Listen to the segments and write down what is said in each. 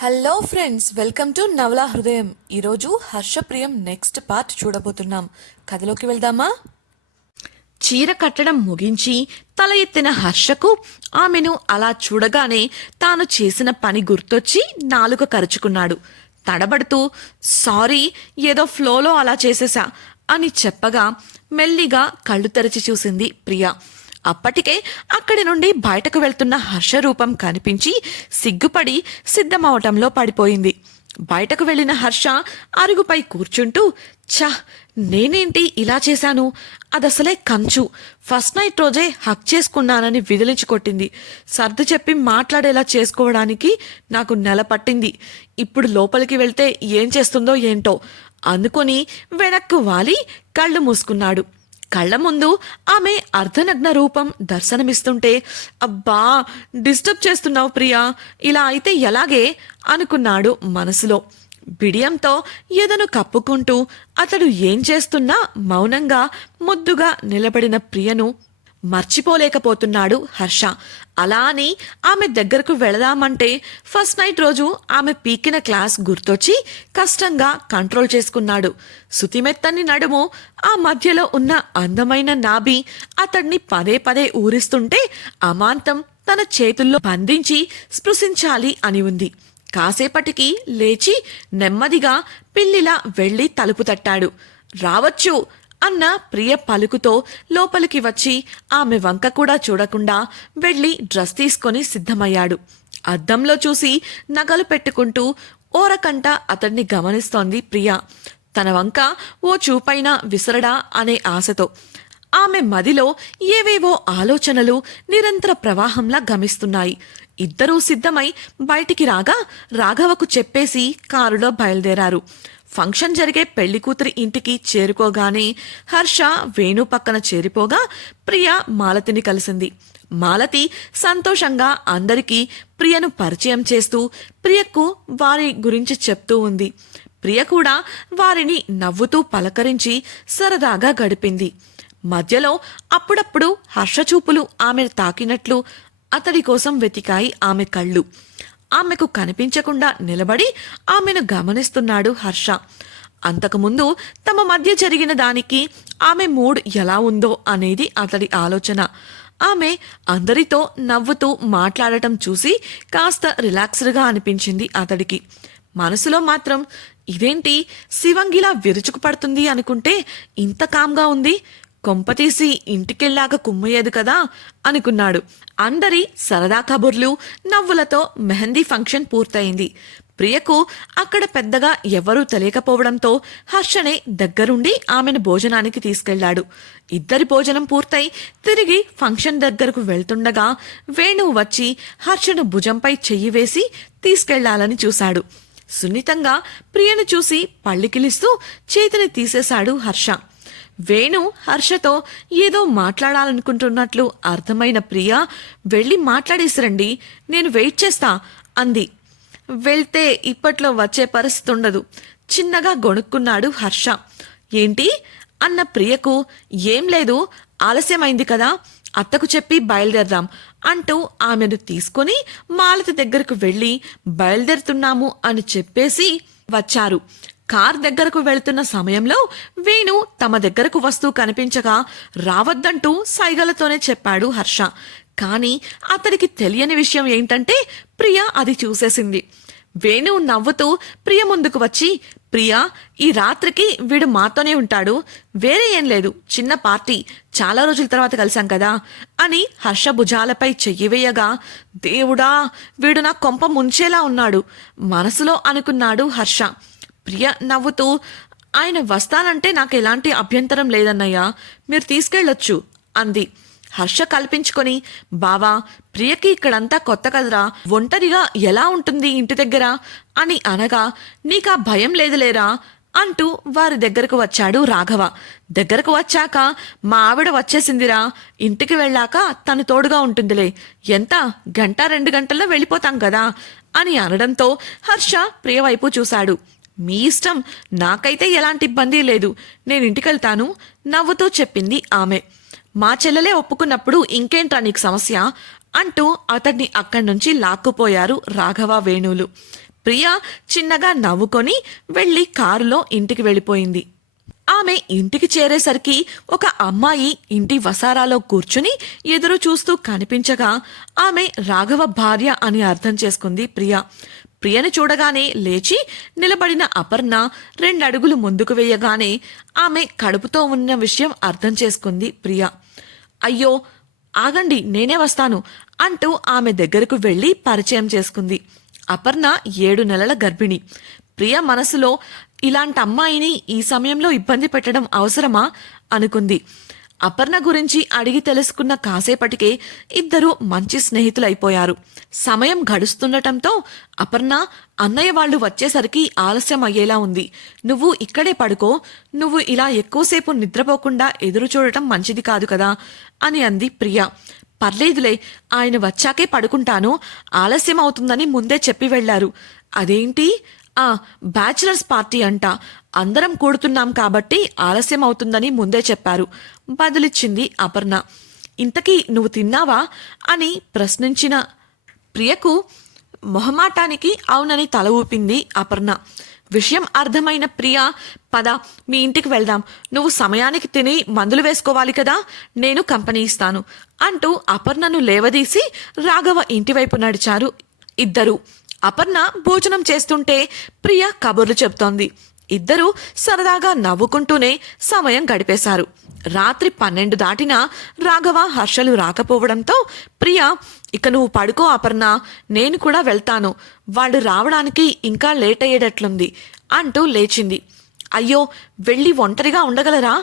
Hello friends, welcome to నవలా హృదయం. ఈరోజు హర్షప్రియం నెక్స్ట్ పార్ట్ చూడబోతున్నాం. కథలోకి వెళ్దామా? చీర కట్టడం ముగించి తల ఎత్తిన హర్షకు ఆమెను అలా చూడగానే తాను చేసిన పని గుర్తొచ్చి నాలుక కరుచుకున్నాడు. తడబడుతూ సారీ, ఏదో ఫ్లోలో అలా చేసేశా అని చెప్పగా మెల్లిగా కళ్ళు తెరిచి చూసింది ప్రియా. అప్పటికే అక్కడి నుండి బయటకు వెళ్తున్న హర్షరూపం కనిపించి సిగ్గుపడి సిద్ధమవటంలో పడిపోయింది. బయటకు వెళ్లిన హర్ష అరుగుపై కూర్చుంటూ ఛ, నేనేంటి ఇలా చేశాను, అదసలే కంచు, ఫస్ట్ నైట్ రోజే హక్ చేసుకున్నానని విదిలించి కొట్టింది. సర్ది చెప్పి మాట్లాడేలా చేసుకోవడానికి నాకు నెల పట్టింది. ఇప్పుడు లోపలికి వెళ్తే ఏం చేస్తుందో ఏంటో అనుకుని వెనక్కు వాలి కళ్ళు మూసుకున్నాడు. కళ్ల ముందు ఆమె అర్ధనగ్న రూపం దర్శనమిస్తుంటే అబ్బా, డిస్టర్బ్ చేస్తున్నావు ప్రియా, ఇలా అయితే ఎలాగే అనుకున్నాడు మనసులో. బిడియంతో ఎదను కప్పుకుంటూ అతడు ఏం చేస్తున్నా మౌనంగా ముద్దుగా నిలబడిన ప్రియను మర్చిపోలేకపోతున్నాడు హర్ష. అలా అని ఆమె దగ్గరకు వెళదామంటే ఫస్ట్ నైట్ రోజు ఆమె పీకిన క్లాస్ గుర్తొచ్చి కష్టంగా కంట్రోల్ చేసుకున్నాడు. సుతిమెత్తని నడుము, ఆ మధ్యలో ఉన్న అందమైన నాభి అతడిని పదే పదే ఊరిస్తుంటే అమాంతం తన చేతుల్లో బంధించి స్పృశించాలి అని ఉంది. కాసేపటికి లేచి నెమ్మదిగా పిల్లిలా వెళ్లి తలుపు తట్టాడు. రావచ్చు అన్న ప్రియ పలుకుతో లోపలికి వచ్చి ఆమె వంక కూడా చూడకుండా వెళ్లి డ్రెస్ తీసుకొని సిద్ధమయ్యాడు. అద్దంలో చూసి నగలు పెట్టుకుంటూ ఓరకంట అతన్ని గమనిస్తోంది ప్రియ. తన వంక ఓ చూపైనా విసరడా అనే ఆశతో. ఆమె మదిలో ఏవేవో ఆలోచనలు నిరంతర ప్రవాహంలా గమిస్తున్నాయి. ఇద్దరూ సిద్ధమై బయటికి రాగా రాఘవకు చెప్పేసి కారులో బయలుదేరారు. ఫంక్షన్ జరిగే పెళ్లికూతురి ఇంటికి చేరుకోగానే హర్ష వేణు పక్కన చేరిపోగా ప్రియ మాలతిని కలిసింది. మాలతి సంతోషంగా అందరికీ ప్రియను పరిచయం చేస్తూ ప్రియకు వారి గురించి చెప్తూ ఉంది. ప్రియ కూడా వారిని నవ్వుతూ పలకరించి సరదాగా గడిపింది. మధ్యలో అప్పుడప్పుడు హర్షచూపులు ఆమెను తాకినట్లు అతడి కోసం వెతికాయి ఆమె కళ్ళు. ఆమెకు కనిపించకుండా నిలబడి ఆమెను గమనిస్తున్నాడు హర్ష. అంతకుముందు తమ మధ్య జరిగిన దానికి ఆమె మూడ్ ఎలా ఉందో అనేది అతడి ఆలోచన. ఆమె అందరితో నవ్వుతూ మాట్లాడటం చూసి కాస్త రిలాక్స్డ్గా అనిపించింది అతడికి. మనసులో మాత్రం ఇదేంటి శివంగిలా విరుచుకుపడుతుంది అనుకుంటే ఇంత కామ్గా ఉంది, కొంపతీసి ఇంటికెళ్ళాక కుమ్మయ్యేది కదా అనుకున్నాడు. అందరి సరదా కబుర్లు నవ్వులతో మెహందీ ఫంక్షన్ పూర్తయింది. ప్రియకు అక్కడ పెద్దగా ఎవరూ తెలియకపోవడంతో హర్షనే దగ్గరుండి ఆమెను భోజనానికి తీసుకెళ్లాడు. ఇద్దరి భోజనం పూర్తయి తిరిగి ఫంక్షన్ దగ్గరకు వెళ్తుండగా వేణు వచ్చి హర్షను భుజంపై చెయ్యి వేసి తీసుకెళ్లాలని చూశాడు. సున్నితంగా ప్రియను చూసి పళ్ళికిలిస్తూ చేతిని తీసేశాడు హర్ష. వేణు హర్షతో ఏదో మాట్లాడాలనుకుంటున్నట్లు అర్థమైన ప్రియ వెళ్ళి మాట్లాడేసిరండి, నేను వెయిట్ చేస్తా అంది. వెళ్తే ఇప్పట్లో వచ్చే పరిస్థితి ఉండదు, చిన్నగా గొణుక్కున్నాడు హర్ష. ఏంటి అన్న ప్రియకు ఏం లేదు, ఆలస్యమైంది కదా, అత్తకు చెప్పి బయలుదేరదాం అంటూ ఆమెను తీసుకుని మాలతి దగ్గరకు వెళ్ళి బయలుదేరుతున్నాము అని చెప్పేసి వచ్చారు. కార్ దగ్గరకు వెళ్తున్న సమయంలో వేణు తమ దగ్గరకు వస్తూ కనిపించగా రావద్దంటూ సైగలతోనే చెప్పాడు హర్ష. కానీ అతడికి తెలియని విషయం ఏంటంటే ప్రియ అది చూసేసింది. వేణు నవ్వుతూ ప్రియ ముందుకు వచ్చి, ప్రియా, ఈ రాత్రికి వీడు మాతోనే ఉంటాడు, వేరే ఏం లేదు, చిన్న పార్టీ, చాలా రోజుల తర్వాత కలిసాం కదా అని హర్ష భుజాలపై చెయ్యి వేయగా దేవుడా, వీడు నా కొంప ముంచేలా ఉన్నాడు మనసులో అనుకున్నాడు హర్ష. ప్రియ నవ్వుతూ ఆయన వస్తానంటే నాకు ఎలాంటి అభ్యంతరం లేదన్నయ్యా, మీరు తీసుకెళ్ళొచ్చు అంది. హర్ష కల్పించుకొని బావా, ప్రియకి ఇక్కడంతా కొత్త కదరా, ఒంటరిగా ఎలా ఉంటుంది ఇంటి దగ్గర అని అనగా నీకా భయం లేదులేరా అంటూ వారి దగ్గరకు వచ్చాడు రాఘవ. దగ్గరకు వచ్చాక మా ఆవిడ వచ్చేసిందిరా, ఇంటికి వెళ్ళాక తను తోడుగా ఉంటుందిలే, ఎంత గంట 2 గంటల్లో వెళ్ళిపోతాం కదా అని అనడంతో హర్ష ప్రియ వైపు చూశాడు. మీ ఇష్టం, నాకైతే ఎలాంటి ఇబ్బంది లేదు, నేను ఇంటికెళ్తాను నవ్వుతూ చెప్పింది ఆమె. మా చెల్లెలే ఒప్పుకున్నప్పుడు ఇంకేంట్రా నీకు సమస్య అంటూ అతన్ని అక్కడి నుంచి లాక్కుపోయారు రాఘవ వేణువులు. ప్రియ చిన్నగా నవ్వుకొని వెళ్ళి కారులో ఇంటికి వెళ్ళిపోయింది. ఆమె ఇంటికి చేరేసరికి ఒక అమ్మాయి ఇంటి వసారాలో కూర్చుని ఎదురు చూస్తూ కనిపించగా ఆమె రాఘవ భార్య అని అర్థం చేసుకుంది ప్రియ. ప్రియను చూడగానే లేచి నిలబడిన అపర్ణ 2 అడుగులు ముందుకు వేయగానే ఆమె కడుపుతో ఉన్న విషయం అర్థం చేసుకుంది ప్రియ. అయ్యో ఆగండి, నేనే వస్తాను అంటూ ఆమె దగ్గరకు వెళ్లి పరిచయం చేసుకుంది. అపర్ణ 7 నెలల గర్భిణి. ప్రియ మనసులో ఇలాంటి అమ్మాయిని ఈ సమయంలో ఇబ్బంది పెట్టడం అవసరమా అనుకుంది. అపర్ణ గురించి అడిగి తెలుసుకున్న కాసేపటికే ఇద్దరు మంచి స్నేహితులైపోయారు. సమయం గడుస్తుండటంతో అపర్ణ, అన్నయ్య వాళ్ళు వచ్చేసరికి ఆలస్యం అయ్యేలా ఉంది, నువ్వు ఇక్కడే పడుకో, నువ్వు ఇలా ఎక్కువసేపు నిద్రపోకుండా ఎదురు చూడటం మంచిది కాదు కదా అని అంది ప్రియ. పర్లేదులే, ఆయన వచ్చాకే పడుకుంటాను, ఆలస్యం అవుతుందని ముందే చెప్పి వెళ్లారు. అదేంటి? బ్యాచిలర్స్ పార్టీ అంట, అందరం కూడుతున్నాం కాబట్టి ఆలస్యం అవుతుందని ముందే చెప్పారు బదులిచ్చింది అపర్ణ. ఇంతకీ నువ్వు తిన్నావా అని ప్రశ్నించిన ప్రియకు మొహమాటానికి అవునని తల ఊపింది అపర్ణ. విషయం అర్థమైన ప్రియ, పద మీ ఇంటికి వెళ్దాం, నువ్వు సమయానికి తిని మందులు వేసుకోవాలి కదా, నేను కంపెనీ ఇస్తాను అంటూ అపర్ణను లేవదీసి రాఘవ ఇంటివైపు నడిచారు ఇద్దరు. అపర్ణ భోజనం చేస్తుంటే ప్రియ కబుర్లు చెప్తోంది. ఇద్దరూ సరదాగా నవ్వుకుంటూనే సమయం గడిపేశారు. రాత్రి 12 దాటినా రాఘవ హర్షలు రాకపోవడంతో ప్రియ, ఇక నువ్వు పడుకో అపర్ణ, నేను కూడా వెళ్తాను, వాళ్ళు రావడానికి ఇంకా లేట్ అయ్యేటట్లుంది అంటూ లేచింది. అయ్యో, వెళ్ళి ఒంటరిగా ఉండగలరా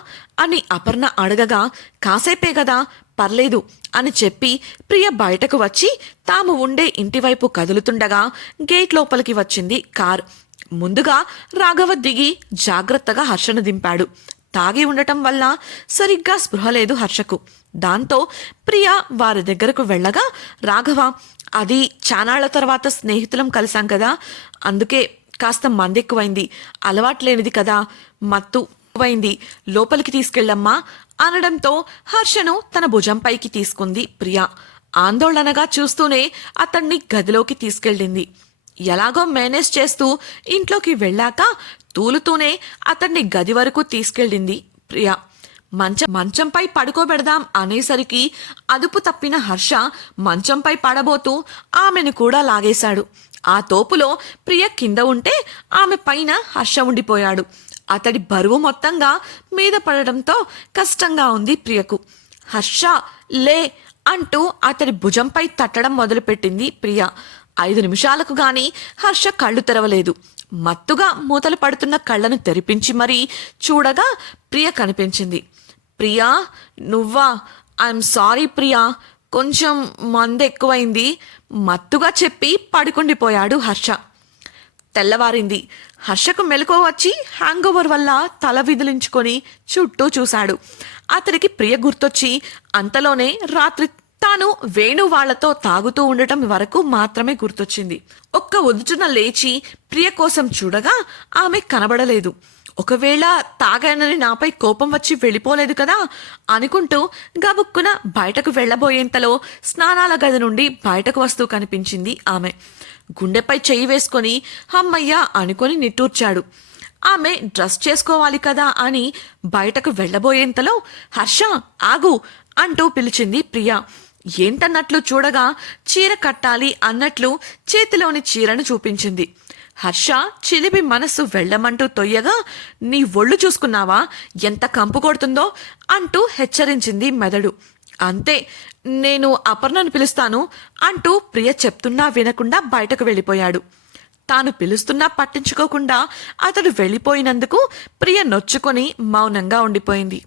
అని అపర్ణ అడగగా, కాసేపే కదా, పర్లేదు అని చెప్పి ప్రియ బయటకు వచ్చి తాము ఉండే ఇంటివైపు కదులుతుండగా గేట్ లోపలికి వచ్చింది కార్. ముందుగా రాఘవ దిగి జాగ్రత్తగా హర్షను దింపాడు. తాగి ఉండటం వల్ల సరిగ్గా స్పృహ లేదు హర్షకు. దాంతో ప్రియ వారి దగ్గరకు వెళ్ళగా, రాఘవ, అది చానాళ్ల తర్వాత స్నేహితులం కలిసాం కదా, అందుకే కాస్త మందెక్కువైంది, అలవాట్లేనిది కదా, మత్తు ఎక్కువైంది, లోపలికి తీసుకెళ్ళమ్మా అనడంతో హర్షను తన భుజంపైకి తీసుకుంది ప్రియ. ఆందోళనగా చూస్తూనే అతన్ని గదిలోకి తీసుకెళ్ళింది. ఎలాగో మేనేజ్ చేస్తూ ఇంట్లోకి వెళ్ళాక తూలుతూనే అతన్ని గది వరకు తీసుకెళ్ళింది ప్రియ. మంచంపై పడుకోబెడదాం అనేసరికి అదుపు తప్పిన హర్ష మంచంపై పడబోతూ ఆమెను కూడా లాగేశాడు. ఆ తోపులో ప్రియ కింద ఉంటే ఆమె పైన హర్ష ఉండిపోయాడు. అతడి బరువు మొత్తంగా మీద పడడంతో కష్టంగా ఉంది ప్రియకు. హర్ష లే అంటూ అతడి భుజంపై తట్టడం మొదలుపెట్టింది ప్రియ. 5 నిమిషాలకు గాని హర్ష కళ్ళు తెరవలేదు. మత్తుగా మూతలు పడుతున్న కళ్ళను తెరిపించి మరీ చూడగా ప్రియ కనిపించింది. ప్రియా, నువ్వా? ఐఎమ్ సారీ ప్రియా, కొంచెం మందు ఎక్కువైంది మత్తుగా చెప్పి పడుకుండిపోయాడు హర్ష. తెల్లవారింది. హర్షకు మెలకువ వచ్చి హ్యాంగోవర్ వల్ల తల విదిలించుకొని చుట్టూ చూశాడు. అతడికి ప్రియ గుర్తొచ్చి అంతలోనే రాత్రి తాను వేణు వాళ్లతో తాగుతూ ఉండటం వరకు మాత్రమే గుర్తొచ్చింది. ఒక్క ఉదుచున లేచి ప్రియ కోసం చూడగా ఆమె కనబడలేదు. ఒకవేళ తాగానని నాపై కోపం వచ్చి వెళ్ళిపోలేదు కదా అనుకుంటూ గబుక్కున బయటకు వెళ్లబోయేంతలో స్నానాల గది నుండి బయటకు వస్తూ కనిపించింది ఆమె. గుండెపై చెయ్యి వేసుకొని హమ్మయ్యా అనుకొని నిట్టూర్చాడు. ఆమె డ్రెస్ చేసుకోవాలి కదా అని బయటకు వెళ్లబోయేంతలో హర్ష ఆగు అంటూ పిలిచింది ప్రియ. ఏంటన్నట్లు చూడగా చీర కట్టాలి అన్నట్లు చేతిలోని చీరను చూపించింది. హర్ష చిలిపి మనస్సు వెళ్ళమంటూ తొయ్యగా, నీ ఒళ్ళు చూసుకున్నావా ఎంత కంపు కొడుతుందో అంటూ హెచ్చరించింది మెదడు. అంతే, నేను అపర్ణను పిలుస్తాను అంటూ ప్రియ చెప్తున్నా వినకుండా బయటకు వెళ్ళిపోయాడు. తాను పిలుస్తున్నా పట్టించుకోకుండా అతడు వెళ్ళిపోయినందుకు ప్రియ నొచ్చుకొని మౌనంగా ఉండిపోయింది.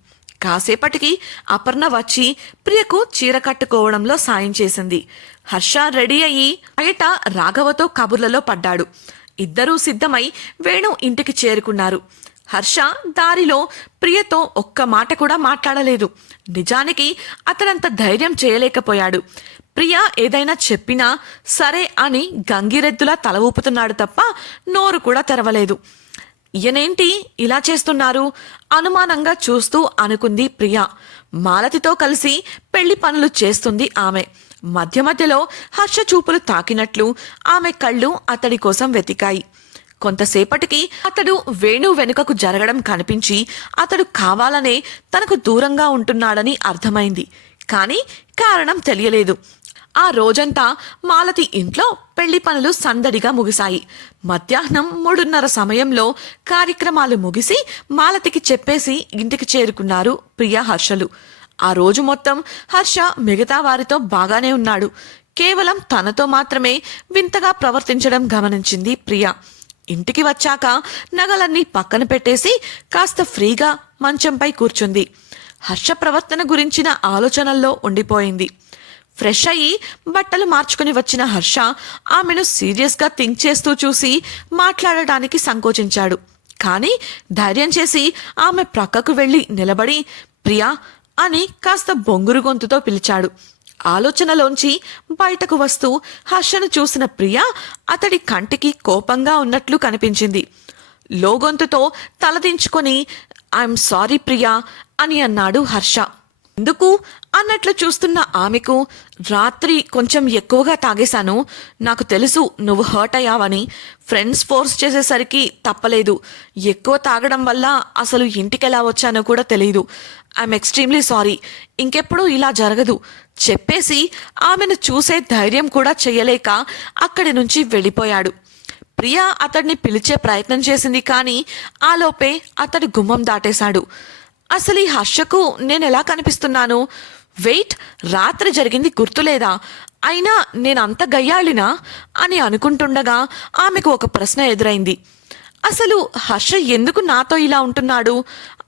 కాసేపటికి అపర్ణ వచ్చి ప్రియకు చీర కట్టుకోవడంలో సాయం చేసింది. హర్ష రెడీ అయ్యి బయట రాఘవతో కబుర్లలో పడ్డాడు. ఇద్దరూ సిద్ధమై వేణు ఇంటికి చేరుకున్నారు. హర్ష దారిలో ప్రియతో ఒక్క మాట కూడా మాట్లాడలేదు. నిజానికి అతడంత ధైర్యం చేయలేకపోయాడు. ప్రియ ఏదైనా చెప్పినా సరే అని గంగిరెద్దులా తల ఊపుతున్నాడు తప్ప నోరు కూడా తెరవలేదు. ఈయనేంటి ఇలా చేస్తున్నారు అనుమానంగా చూస్తూ అనుకుంది ప్రియ. మాలతితో కలిసి పెళ్లి పనులు చేస్తుంది ఆమె. మధ్య మధ్యలో హర్ష చూపులు తాకినట్లు ఆమె కళ్ళు అతడి కోసం వెతికాయి. కొంతసేపటికి అతడు వేణు వెనుకకు జరగడం కనిపించి అతడు కావాలనే తనకు దూరంగా ఉంటున్నాడని అర్థమైంది. కానీ కారణం తెలియలేదు. ఆ రోజంతా మాలతి ఇంట్లో పెళ్లి పనులు సందడిగా ముగిశాయి. మధ్యాహ్నం 3:30 సమయంలో కార్యక్రమాలు ముగిసి మాలతికి చెప్పేసి ఇంటికి చేరుకున్నారు ప్రియా హర్షలు. ఆ రోజు మొత్తం హర్ష మిగతా వారితో బాగానే ఉన్నాడు. కేవలం తనతో మాత్రమే వింతగా ప్రవర్తించడం గమనించింది ప్రియా. ఇంటికి వచ్చాక నగలన్నీ పక్కన పెట్టేసి కాస్త ఫ్రీగా మంచంపై కూర్చుంది. హర్ష ప్రవర్తన గురించిన ఆలోచనల్లో ఉండిపోయింది. ఫ్రెష్ అయ్యి బట్టలు మార్చుకుని వచ్చిన హర్ష ఆమెను సీరియస్గా థింక్ చేస్తూ చూసి మాట్లాడటానికి సంకోచించాడు. కానీ ధైర్యం చేసి ఆమె ప్రక్కకు వెళ్ళి నిలబడి ప్రియా అని కాస్త బొంగురు గొంతుతో పిలిచాడు. ఆలోచనలోంచి బయటకు వస్తూ హర్షను చూసిన ప్రియా అతడి కంటికి కోపంగా ఉన్నట్లు కనిపించింది. లోగొంతుతో తలదించుకొని ఐఎమ్ సారీ ప్రియా అని అన్నాడు హర్ష. ఎందుకు అన్నట్లు చూస్తున్న ఆమెకు రాత్రి కొంచెం ఎక్కువగా తాగేశాను. నాకు తెలుసు నువ్వు హర్ట్ అయ్యావని. ఫ్రెండ్స్ ఫోర్స్ చేసేసరికి తప్పలేదు. ఎక్కువ తాగడం వల్ల అసలు ఇంటికెలా వచ్చానో కూడా తెలియదు. I'm extremely sorry. ఇంకెప్పుడు ఇలా జరగదు చెప్పేసి ఆమెను చూసే ధైర్యం కూడా చెయ్యలేక అక్కడి నుంచి వెళ్ళిపోయాడు. ప్రియా అతడిని పిలిచే ప్రయత్నం చేసింది. కానీ ఆలోపే అతడు గుమ్మం దాటేశాడు. అసలు ఈ హర్షకు నేనెలా కనిపిస్తున్నాను? వెయిట్, రాత్రి జరిగింది గుర్తులేదా? అయినా నేనంత గయ్యాళినా అని అనుకుంటుండగా ఆమెకు ఒక ప్రశ్న ఎదురైంది. అసలు హర్ష ఎందుకు నాతో ఇలా ఉంటున్నాడు?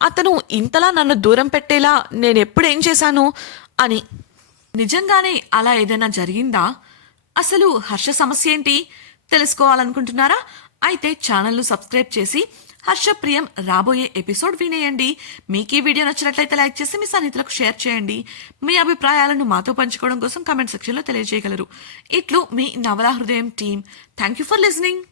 అతను ఇంతలా నన్ను దూరం పెట్టేలా నేనెప్పుడేం చేశాను అని. నిజంగానే అలా ఏదైనా జరిగిందా? అసలు హర్ష సమస్య ఏంటి తెలుసుకోవాలనుకుంటున్నారా? అయితే ఛానల్ను సబ్స్క్రైబ్ చేసి హర్షప్రియం రాబోయే ఎపిసోడ్ వినేయండి. మీకు ఈ వీడియో నచ్చినట్లయితే లైక్ చేసి మీ స్నేహితులకు షేర్ చేయండి. మీ అభిప్రాయాలను మాతో పంచుకోవడం కోసం కామెంట్ సెక్షన్లో తెలియజేయగలరు. ఇట్లు మీ నవలా హృదయం team. Thank you for listening.